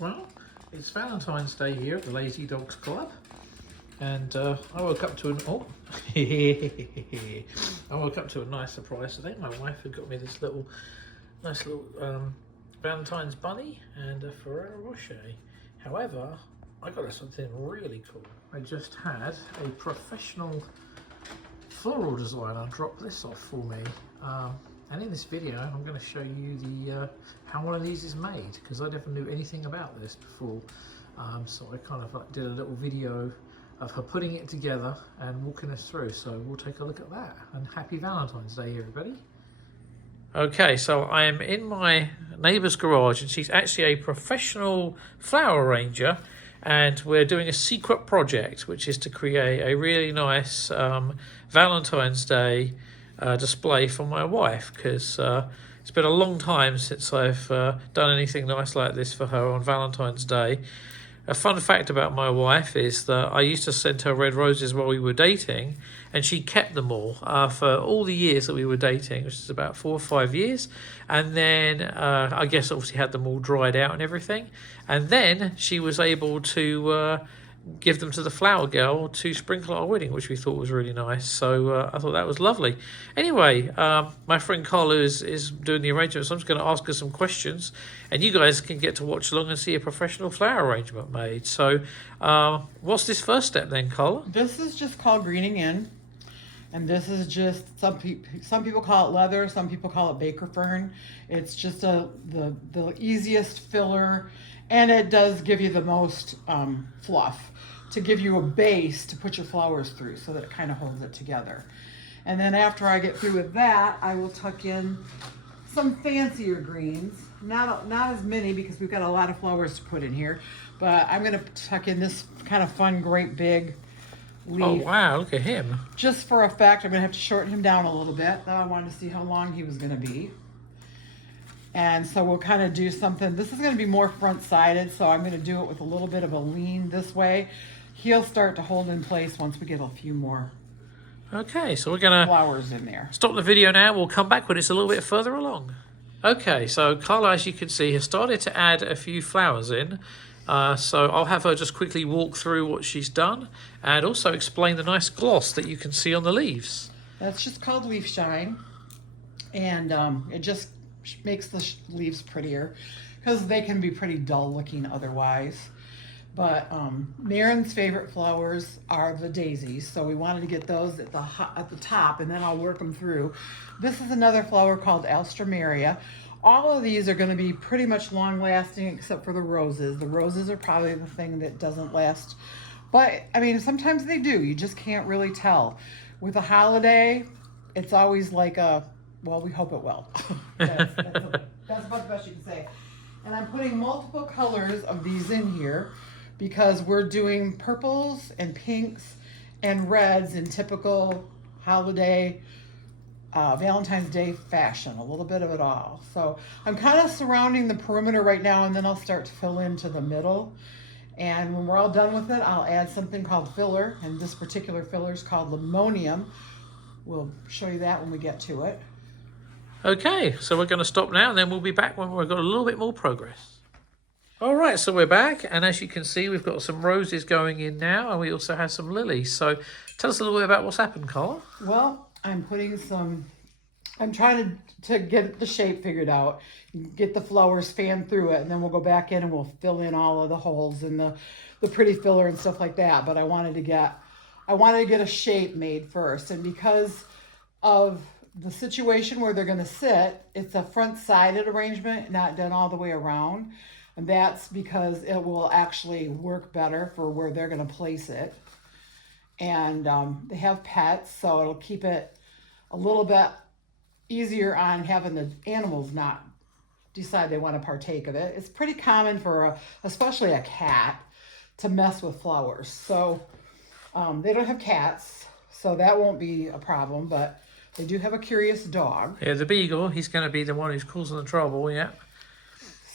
Well, it's Valentine's Day here at the Lazy Dogs Club, and I woke up to I woke up to a nice surprise today. My wife had got me this nice little Valentine's bunny and a Ferrero Rocher. However, I got her something really cool. I just had a professional floral designer drop this off for me. And in this video, I'm going to show you the how one of these is made, because I never knew anything about this before. So I kind of did a little video of her putting it together and walking us through. So we'll take a look at that. And happy Valentine's Day, everybody. Okay, so I am in my neighbour's garage, and she's actually a professional flower arranger, and we're doing a secret project, which is to create a really nice Valentine's Day display for my wife, because it's been a long time since I've done anything nice like this for her on Valentine's Day. A fun fact about my wife is that I used to send her red roses while we were dating, and she kept them all for all the years that we were dating, which is about 4 or 5 years. And then I guess obviously had them all dried out and everything. And then she was able to give them to the flower girl to sprinkle at our wedding, which we thought was really nice. So I thought that was lovely. Anyway, my friend Carla is doing the arrangement, so I'm just going to ask her some questions, and you guys can get to watch along and see a professional flower arrangement made. So what's this first step then, Carla? This is just called greening in, and this is just some people call it leather, some people call it baker fern. It's just the easiest filler, and it does give you the most fluff to give you a base to put your flowers through, so that it kind of holds it together. And then after I get through with that, I will tuck in some fancier greens. Not as many, because we've got a lot of flowers to put in here, but I'm going to tuck in this kind of fun, great big leaf. Oh wow, look at him. Just for effect. I'm going to have to shorten him down a little bit. I wanted to see how long he was going to be. And so we'll kind of do something. This is going to be more front-sided, so I'm going to do it with a little bit of a lean this way. He'll start to hold in place once we get a few more Okay, so we're going to flowers in there. stop the video now. We'll come back when it's a little bit further along. Okay, so Carla, as you can see, has started to add a few flowers in. So I'll have her just quickly walk through what she's done and also explain the nice gloss that you can see on the leaves. That's just called leaf shine, and it just makes the leaves prettier, because they can be pretty dull looking otherwise. But Marin's favorite flowers are the daisies, so we wanted to get those at the top, and then I'll work them through. This is another flower called Alstroemeria. All of these are going to be pretty much long lasting, except for the roses. The roses are probably the thing that doesn't last, but I mean, sometimes they do. You just can't really tell. With a holiday, it's always like well, we hope it will. that's about the best you can say. And I'm putting multiple colors of these in here, because we're doing purples and pinks and reds in typical holiday Valentine's Day fashion, a little bit of it all. So I'm kind of surrounding the perimeter right now, and then I'll start to fill into the middle. And when we're all done with it, I'll add something called filler, and this particular filler is called limonium. We'll show you that when we get to it. Okay, so we're going to stop now, and then we'll be back when we've got a little bit more progress. All right, so we're back, and as you can see, we've got some roses going in now, and we also have some lilies. So tell us a little bit about what's happened, Carla. Well, I'm trying to get the shape figured out, get the flowers fanned through it, and then we'll go back in and we'll fill in all of the holes and the pretty filler and stuff like that. But I wanted to get a shape made first, and because of the situation where they're going to sit, it's a front-sided arrangement, not done all the way around. And that's because it will actually work better for where they're going to place it. And they have pets, so it'll keep it a little bit easier on having the animals not decide they want to partake of it. It's pretty common for especially a cat to mess with flowers. So they don't have cats, so that won't be a problem, but they do have a curious dog. Yeah, the beagle, he's going to be the one who's causing the trouble, yeah.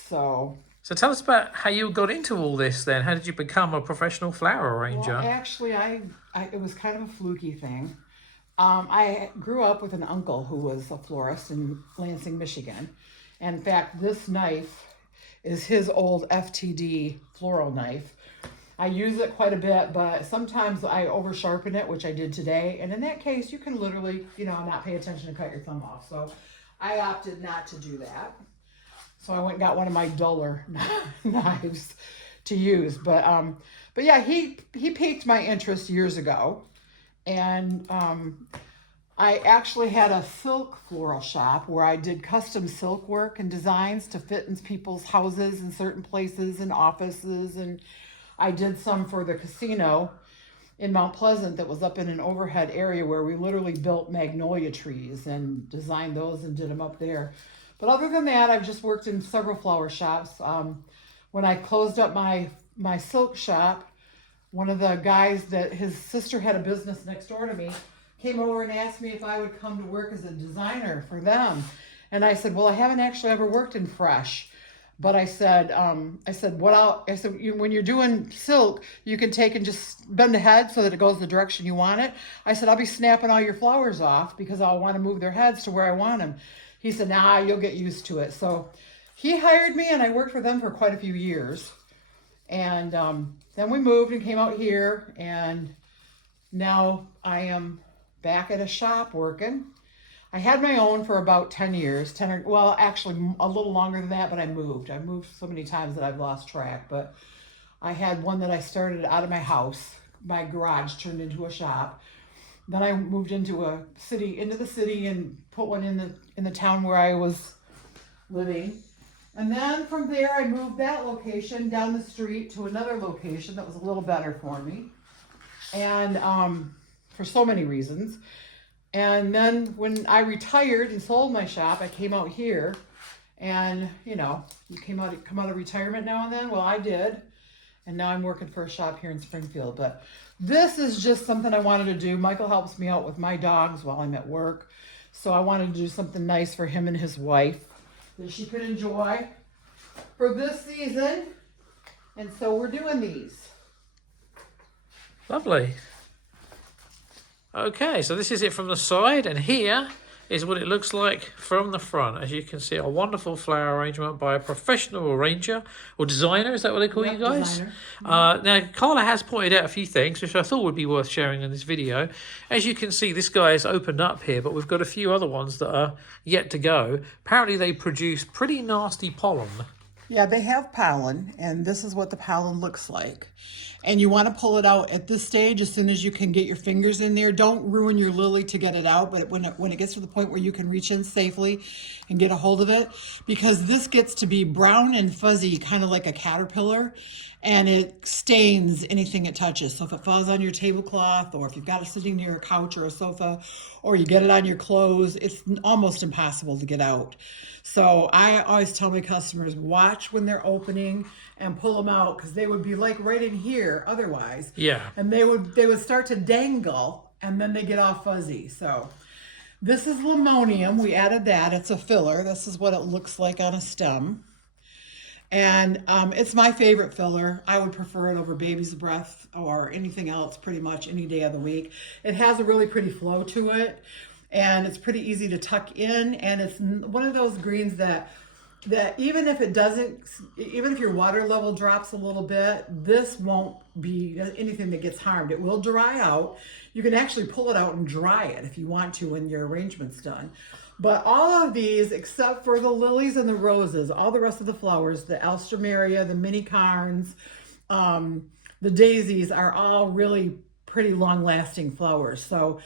So tell us about how you got into all this then. How did you become a professional flower arranger? Well, actually, it was kind of a fluky thing. I grew up with an uncle who was a florist in Lansing, Michigan. And in fact, this knife is his old FTD floral knife. I use it quite a bit, but sometimes I over sharpen it, which I did today. And in that case, you can literally, not pay attention and cut your thumb off. So I opted not to do that. So I went and got one of my duller knives to use. But yeah, he piqued my interest years ago. And I actually had a silk floral shop where I did custom silk work and designs to fit in people's houses in certain places and offices. And I did some for the casino in Mount Pleasant that was up in an overhead area where we literally built magnolia trees and designed those and did them up there. But other than that, I've just worked in several flower shops. When I closed up my silk shop, one of the guys that his sister had a business next door to me came over and asked me if I would come to work as a designer for them. And I said, well, I haven't actually ever worked in fresh. But I said, when you're doing silk, you can take and just bend the head so that it goes the direction you want it. I said, I'll be snapping all your flowers off because I'll want to move their heads to where I want them. He said, nah, you'll get used to it. So he hired me and I worked for them for quite a few years. And then we moved and came out here, and now I am back at a shop working. I had my own for about 10 years, actually a little longer than that, but I moved. I moved so many times that I've lost track, but I had one that I started out of my house. My garage turned into a shop. Then I moved into the city and put one in the town where I was living. And then from there, I moved that location down the street to another location that was a little better for me. And for so many reasons. And then when I retired and sold my shop, I came out here. And, you come out of retirement now and then. Well, I did. And now I'm working for a shop here in Springfield. But this is just something I wanted to do. Michael helps me out with my dogs while I'm at work. So I wanted to do something nice for him and his wife that she could enjoy for this season. And so we're doing these. Lovely. Okay, so this is it from the side, and here is what it looks like from the front. As you can see, a wonderful flower arrangement by a professional arranger or designer. Is that what they call you guys? Now, Carla has pointed out a few things which I thought would be worth sharing in this video. As you can see, this guy has opened up here, but we've got a few other ones that are yet to go. Apparently, they produce pretty nasty pollen. Yeah, they have pollen, and this is what the pollen looks like. And you want to pull it out at this stage as soon as you can get your fingers in there. Don't ruin your lily to get it out, but when it gets to the point where you can reach in safely and get a hold of it, because this gets to be brown and fuzzy, kind of like a caterpillar, and it stains anything it touches. So if it falls on your tablecloth, or if you've got it sitting near a couch or a sofa, or you get it on your clothes, it's almost impossible to get out. So I always tell my customers, watch when they're opening and pull them out, because they would be like right in here otherwise. Yeah. And they would start to dangle, and then they get all fuzzy. So this is limonium. We added that. It's a filler. This is what it looks like on a stem. And it's my favorite filler. I would prefer it over baby's breath or anything else pretty much any day of the week. It has a really pretty flow to it, and it's pretty easy to tuck in. And it's one of those greens that even if your water level drops a little bit, this won't be anything that gets harmed. It will dry out. You can actually pull it out and dry it if you want to when your arrangement's done. But all of these, except for the lilies and the roses, all the rest of the flowers, the alstroemeria, the mini carns, the daisies, are all really pretty long-lasting flowers. So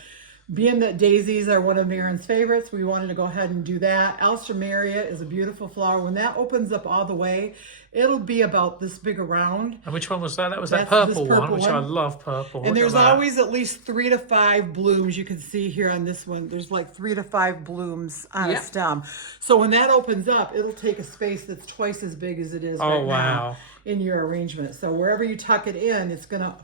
being that daisies are one of Maren's favorites, we wanted to go ahead and do that. Alstroemeria is a beautiful flower. When that opens up all the way, it'll be about this big around. And which one was that? That was that purple one, which I love purple. And there's always at least 3 to 5 blooms. You can see here on this one, there's like 3 to 5 blooms on a stem. So when that opens up, it'll take a space that's twice as big as it is right now in your arrangement. So wherever you tuck it in, it's gonna,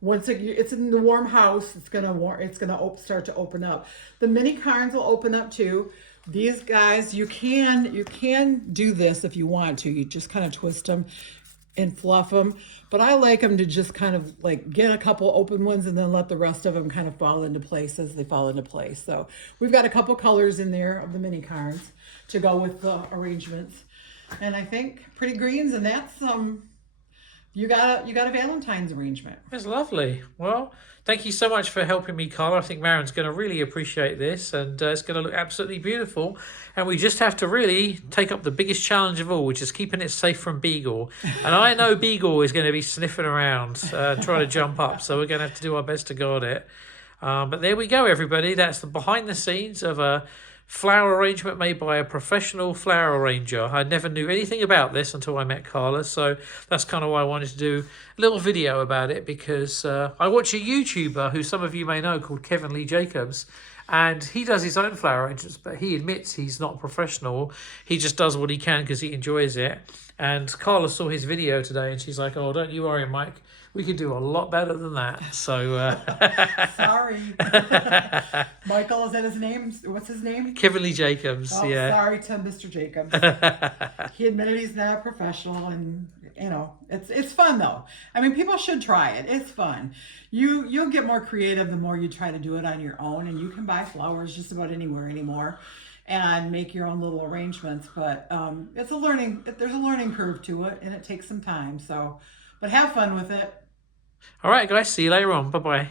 once it's in the warm house, it's gonna start to open up. The mini carns will open up too. These guys, you can do this if you want to. You just kind of twist them and fluff them. But I like them to just kind of like get a couple open ones and then let the rest of them kind of fall into place as they fall into place. So we've got a couple colors in there of the mini carns to go with the arrangements. And I think pretty greens, and that's you got a Valentine's arrangement. That's lovely. Well, thank you so much for helping me, Carla. I think Marion's going to really appreciate this, and it's going to look absolutely beautiful. And we just have to really take up the biggest challenge of all, which is keeping it safe from Beagle. And I know Beagle is going to be sniffing around, trying to jump up, so we're going to have to do our best to guard it. But there we go, everybody. That's the behind the scenes of a flower arrangement made by a professional flower arranger. I never knew anything about this until I met Carla, so that's kind of why I wanted to do a little video about it, because I watch a YouTuber who some of you may know called Kevin Lee Jacobs, and he does his own flower arrangements, but he admits he's not professional. He just does what he can because he enjoys it. And Carla saw his video today and she's like, oh, don't you worry, Mike. We can do a lot better than that. So, Sorry. Michael, is that his name? What's his name? Kevin Lee Jacobs. Oh, Yeah. sorry to Mr. Jacobs. He admitted he's not a professional, and it's fun though. I mean, people should try it. It's fun. You'll get more creative the more you try to do it on your own, and you can buy flowers just about anywhere anymore and make your own little arrangements. But there's a learning curve to it, and it takes some time. So, but have fun with it. All right, guys. See you later on. Bye-bye.